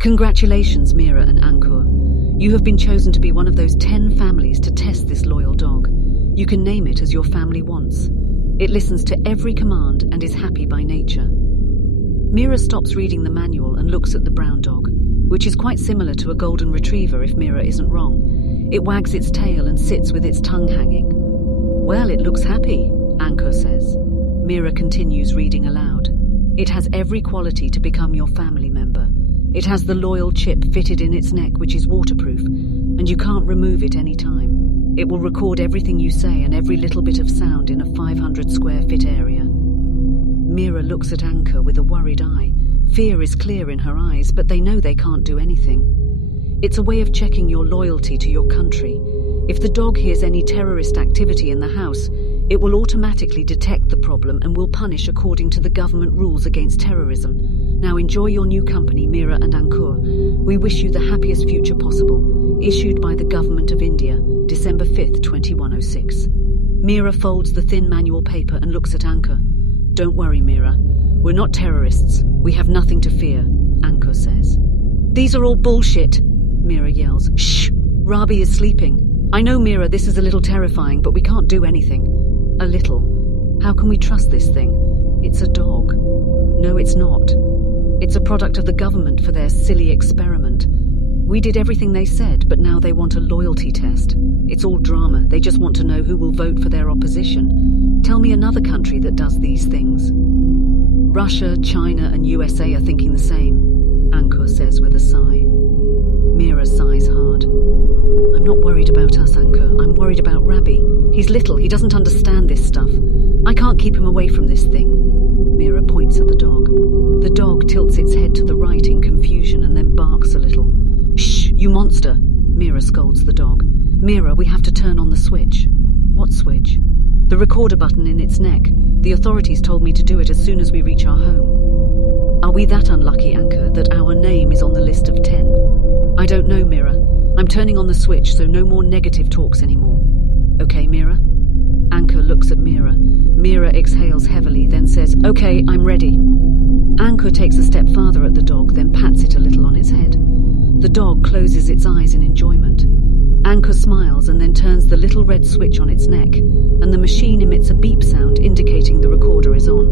Congratulations, Mira and Ankur. You have been chosen to be one of those 10 families to test this loyal dog. You can name it as your family wants. It listens to every command and is happy by nature. Mira stops reading the manual and looks at the brown dog, which is quite similar to a golden retriever if Mira isn't wrong. It wags its tail and sits with its tongue hanging. Well, it looks happy, Ankur says. Mira continues reading aloud. It has every quality to become your family member. It has the loyal chip fitted in its neck, which is waterproof, and you can't remove it any time. It will record everything you say and every little bit of sound in a 500 square foot area. Mira looks at Ankur with a worried eye. Fear is clear in her eyes, but they know they can't do anything. It's a way of checking your loyalty to your country. If the dog hears any terrorist activity in the house, it will automatically detect the problem and will punish according to the government rules against terrorism. Now enjoy your new company, Mira and Ankur. We wish you the happiest future possible. Issued by the Government of India, December 5th, 2106. Mira folds the thin manual paper and looks at Ankur. Don't worry, Mira. We're not terrorists. We have nothing to fear, Ankur says. These are all bullshit, Mira yells. Shh! Rabi is sleeping. I know, Mira, this is a little terrifying, but we can't do anything. A little. How can we trust this thing? It's a dog. No, it's not. It's a product of the government for their silly experiment. We did everything they said, but now they want a loyalty test. It's all drama. They just want to know who will vote for their opposition. Tell me another country that does these things. Russia, China, and USA are thinking the same, Ankur says with a sigh. Mira sighs hard. I'm not worried about us, Ankur. I'm worried about Rabi. He's little. He doesn't understand this stuff. I can't keep him away from this thing. Mira points at the dog. The dog tilts its head to the right in confusion and then barks a little. Shh, you monster, Mira scolds the dog. Mira, we have to turn on the switch. What switch? The recorder button in its neck. The authorities told me to do it as soon as we reach our home. Are we that unlucky, Ankur, that our name is on the list of 10? I don't know, Mira. I'm turning on the switch, so no more negative talks anymore. Okay, Mira? Ankur looks at Mira. Mira exhales heavily, then says, Okay, I'm ready. Ankur takes a step farther at the dog, then pats it a little on its head. The dog closes its eyes in enjoyment. Ankur smiles and then turns the little red switch on its neck, and the machine emits a beep sound indicating the recorder is on.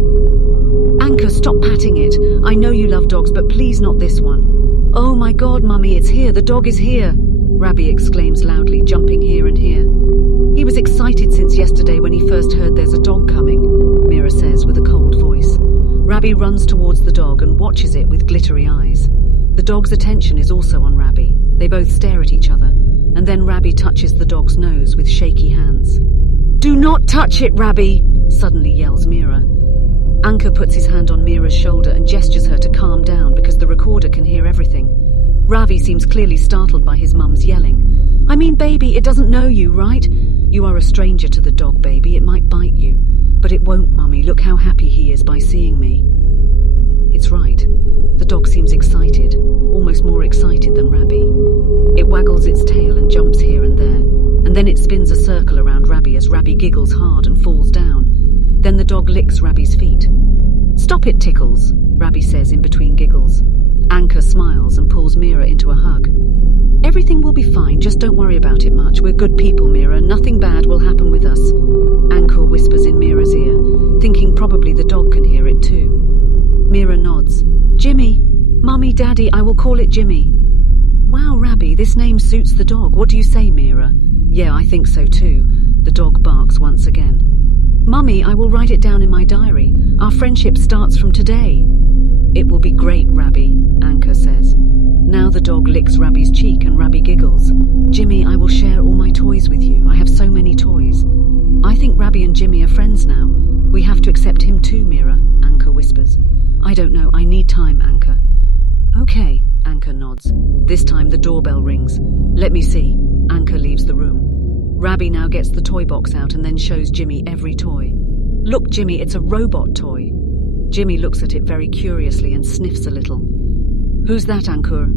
Ankur, stop patting it. I know you love dogs, but please not this one. Oh my God, Mummy, it's here. The dog is here. Rabi exclaims loudly, jumping here and here. He was excited since yesterday when he first heard there's a dog coming, Mira says with a cold voice. Rabi runs towards the dog and watches it with glittery eyes. The dog's attention is also on Rabi. They both stare at each other, and then Rabi touches the dog's nose with shaky hands. Do not touch it, Rabi! Suddenly yells Mira. Ankur puts his hand on Mira's shoulder and gestures her to calm down because the recorder can hear everything. Ravi seems clearly startled by his mum's yelling. I mean, baby, it doesn't know you, right? You are a stranger to the dog, baby. It might bite you. But it won't, Mummy. Look how happy he is by seeing me. It's right. The dog seems excited, almost more excited than Rabi. It waggles its tail and jumps here and there, and then it spins a circle around Rabi as Rabi giggles hard and falls down. Then the dog licks Rabi's feet. Stop it, Tickles, Rabi says in between giggles. Ankur smiles and pulls Mira into a hug. Everything will be fine, just don't worry about it much. We're good people, Mira. Nothing bad will happen with us. Ankur whispers in Mira's ear, thinking probably the dog can hear it too. Mira nods. Jimmy. Mummy, Daddy, I will call it Jimmy. Wow, Rabi, this name suits the dog. What do you say, Mira? Yeah, I think so too. The dog barks once again. Mummy, I will write it down in my diary. Our friendship starts from today. It will be great, Rabi, Ankur says. Now the dog licks Rabi's cheek and Rabi giggles. Jimmy, I will share all my toys with you. I have so many toys. I think Rabi and Jimmy are friends now. We have to accept him too, Mira, Ankur whispers. I don't know. I need time, Ankur. Okay, Ankur nods. This time the doorbell rings. Let me see. Ankur leaves the room. Rabi now gets the toy box out and then shows Jimmy every toy. Look, Jimmy, it's a robot toy. Jimmy looks at it very curiously and sniffs a little. Who's that, Ankur?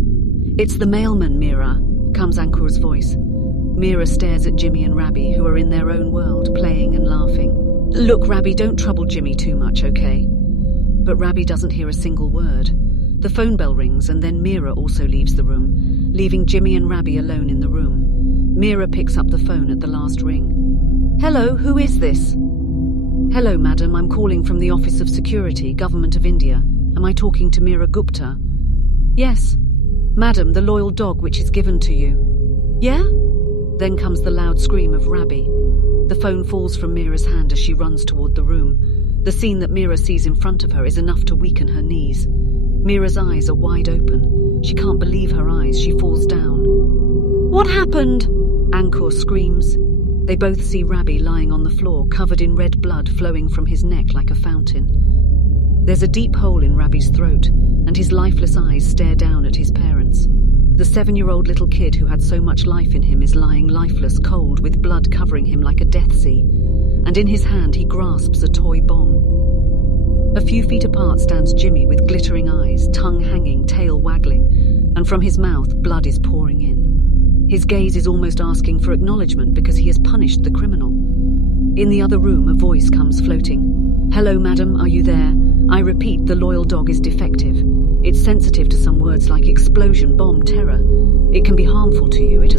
It's the mailman, Mira, comes Ankur's voice. Mira stares at Jimmy and Rabi, who are in their own world, playing and laughing. Look, Rabi, don't trouble Jimmy too much, okay? But Rabi doesn't hear a single word. The phone bell rings and then Mira also leaves the room, leaving Jimmy and Rabi alone in the room. Mira picks up the phone at the last ring. Hello, who is this? Hello, madam, I'm calling from the Office of Security, Government of India. Am I talking to Mira Gupta? Yes. Madam, the loyal dog which is given to you. Yeah? Then comes the loud scream of Rabi. The phone falls from Mira's hand as she runs toward the room. The scene that Mira sees in front of her is enough to weaken her knees. Mira's eyes are wide open. She can't believe her eyes. She falls down. What happened? Ankur screams. They both see Rabi lying on the floor, covered in red blood flowing from his neck like a fountain. There's a deep hole in Rabi's throat, and his lifeless eyes stare down at his parents. The 7-year-old little kid who had so much life in him is lying lifeless, cold, with blood covering him like a death sea. And in his hand he grasps a toy bomb. A few feet apart stands Jimmy with glittering eyes, tongue hanging, tail waggling, and from his mouth blood is pouring in. His gaze is almost asking for acknowledgement because he has punished the criminal. In the other room, a voice comes floating. Hello, madam, are you there? I repeat, the loyal dog is defective. It's sensitive to some words like explosion, bomb, terror. It can be harmful to you. It